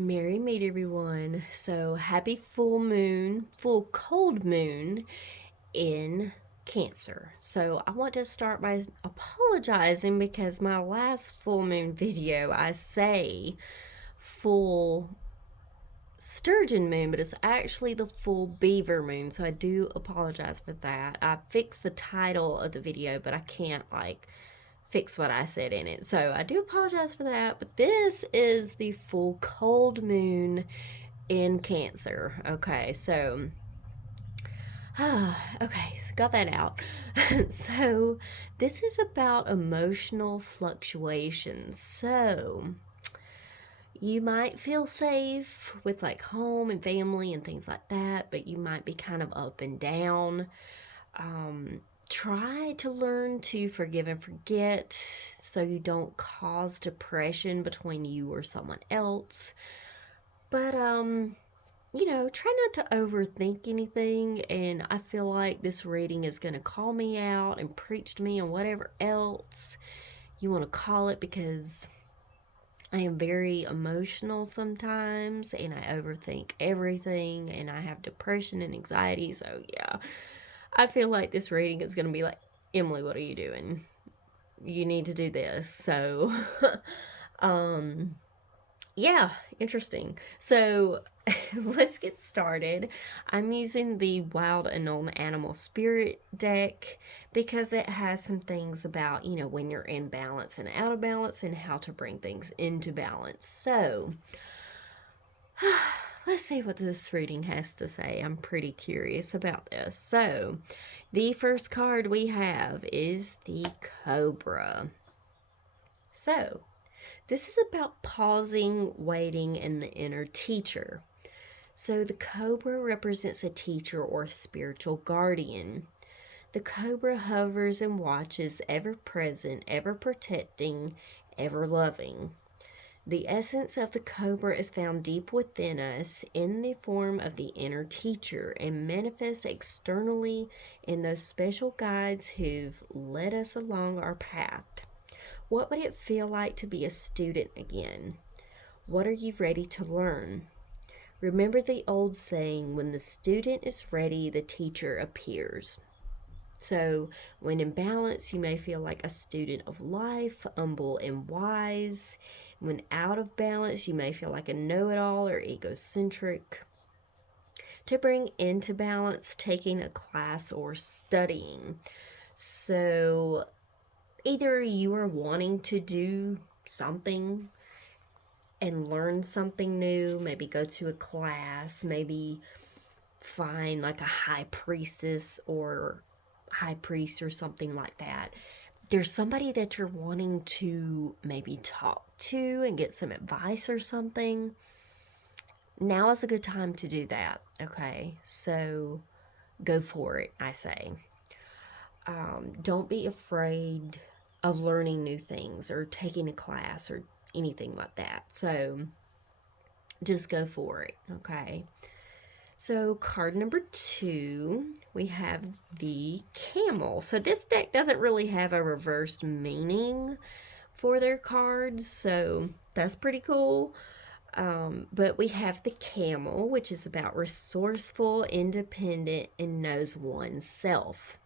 Merry meet everyone. So happy full cold moon in Cancer. So I want to start by apologizing because my last full moon video I say full sturgeon moon, but it's actually the full beaver moon. So I do apologize for that. I fixed the title of the video, but I can't fix what I said in it. So I do apologize for that, but this is the full cold moon in Cancer. Okay, so okay, so got that out. So this is about emotional fluctuations. So you might feel safe with home and family and things like that, but you might be kind of up and down. Try to learn to forgive and forget so you don't cause depression between you or someone else. But try not to overthink anything, and I feel like this reading is going to call me out and preach to me and whatever else you want to call it, because I am very emotional sometimes and I overthink everything and I have depression and anxiety. So, yeah, I feel like this reading is going to be like, Emily, what are you doing? You need to do this. So, yeah, interesting. So, let's get started. I'm using the Wild Unknown Animal Spirit deck because it has some things about, when you're in balance and out of balance and how to bring things into balance. So, let's see what this reading has to say. I'm pretty curious about this. So, the first card we have is the Cobra. So, this is about pausing, waiting, and the inner teacher. So, the Cobra represents a teacher or spiritual guardian. The Cobra hovers and watches, ever present, ever protecting, ever loving. The essence of the Cobra is found deep within us in the form of the inner teacher and manifests externally in those special guides who've led us along our path. What would it feel like to be a student again? What are you ready to learn? Remember the old saying, when the student is ready, the teacher appears. So, when in balance, you may feel like a student of life, humble and wise. When out of balance, you may feel like a know it all or egocentric. To bring into balance, taking a class or studying. So, either you are wanting to do something and learn something new, maybe go to a class, maybe find like a high priestess or high priest or something like that. There's somebody that you're wanting to maybe talk to and get some advice or something. Now is a good time to do that. Okay, so go for it, I say. Don't be afraid of learning new things or taking a class or anything like that. So just go for it, okay? So, card number 2, we have the camel. So, this deck doesn't really have a reversed meaning for their cards, so that's pretty cool. But we have the camel, which is about resourceful, independent, and knows oneself.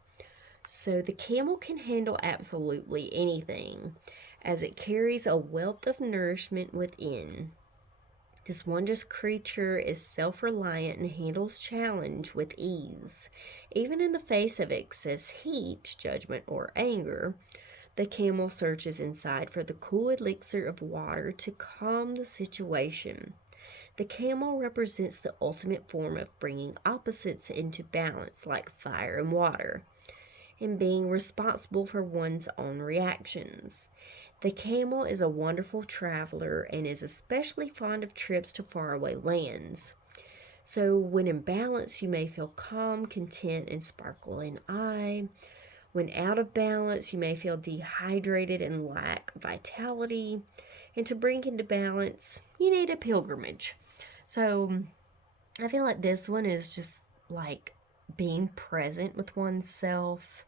So, the camel can handle absolutely anything as it carries a wealth of nourishment within. This wondrous creature is self reliant and handles challenge with ease. Even in the face of excess heat, judgment, or anger, the camel searches inside for the cool elixir of water to calm the situation. The camel represents the ultimate form of bringing opposites into balance, like fire and water, and being responsible for one's own reactions. The camel is a wonderful traveler and is especially fond of trips to faraway lands. So, when in balance, you may feel calm, content, and sparkle in eye. When out of balance, you may feel dehydrated and lack vitality. And to bring into balance, you need a pilgrimage. So, I feel like this one is just like being present with oneself,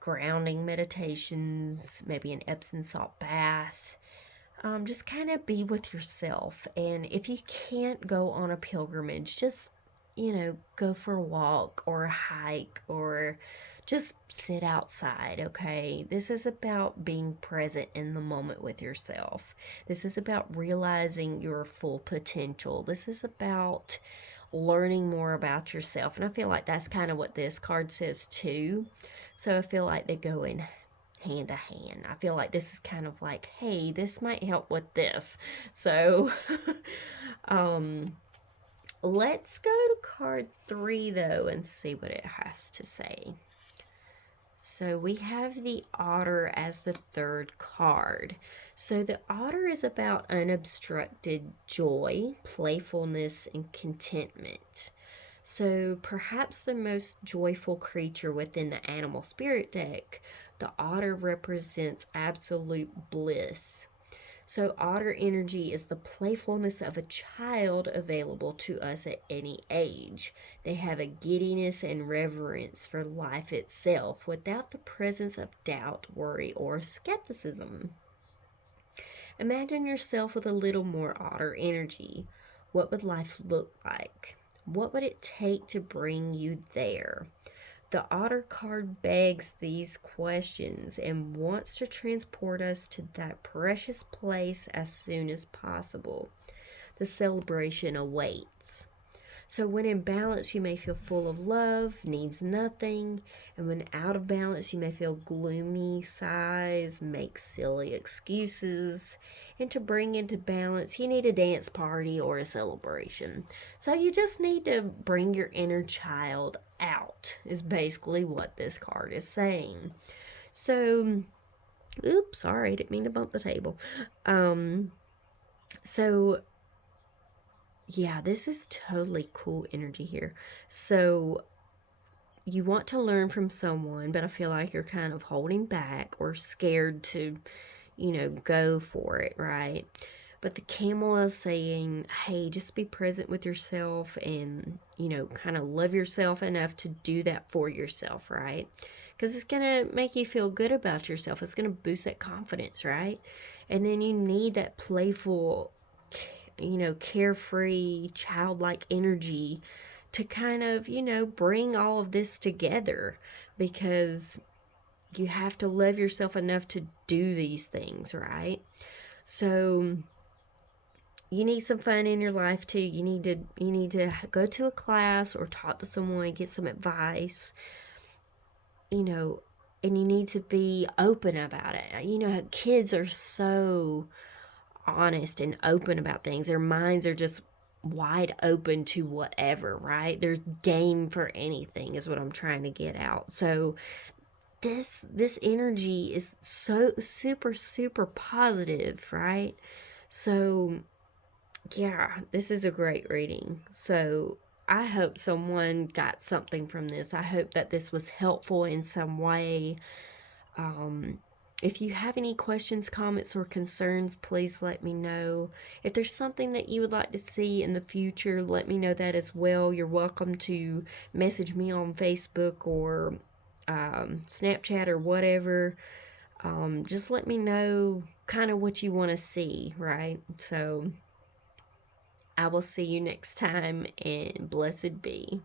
grounding meditations, maybe an Epsom salt bath, just kind of be with yourself. And if you can't go on a pilgrimage, just, go for a walk or a hike or just sit outside, okay? This is about being present in the moment with yourself. This is about realizing your full potential. This is about learning more about yourself. And I feel like that's kind of what this card says too. So I feel like they go in hand to hand. I feel like this is kind of like, hey, this might help with this. So let's go to card 3 though and see what it has to say. So we have the otter as the third card. So the otter is about unobstructed joy, playfulness, and contentment. So perhaps the most joyful creature within the animal spirit deck, the otter represents absolute bliss. So, otter energy is the playfulness of a child available to us at any age. They have a giddiness and reverence for life itself without the presence of doubt, worry, or skepticism. Imagine yourself with a little more otter energy. What would life look like? What would it take to bring you there? The otter card begs these questions and wants to transport us to that precious place as soon as possible. The celebration awaits. So, when in balance, you may feel full of love, needs nothing, and when out of balance, you may feel gloomy, sighs, make silly excuses. And to bring into balance, you need a dance party or a celebration. So, you just need to bring your inner child out, is basically what this card is saying. So, oops, sorry, didn't mean to bump the table. So yeah, this is totally cool energy here. So you want to learn from someone, but I feel like you're kind of holding back or scared to, go for it, right? But the camel is saying, hey, just be present with yourself and, kind of love yourself enough to do that for yourself, right? Because it's going to make you feel good about yourself. It's going to boost that confidence, right? And then you need that playful, carefree, childlike energy to kind of, bring all of this together because you have to love yourself enough to do these things, right? So you need some fun in your life too. You need to go to a class or talk to someone, get some advice, you know, and you need to be open about it. Kids are so honest and open about things. Their minds are just wide open to whatever, right? There's game for anything is what I'm trying to get out. So this energy is so super positive, right? So yeah, this is a great reading. So I hope someone got something from this. I hope that this was helpful in some way. If you have any questions, comments, or concerns, please let me know. If there's something that you would like to see in the future, let me know that as well. You're welcome to message me on Facebook or Snapchat or whatever. Just let me know kind of what you want to see, right? So I will see you next time, and blessed be.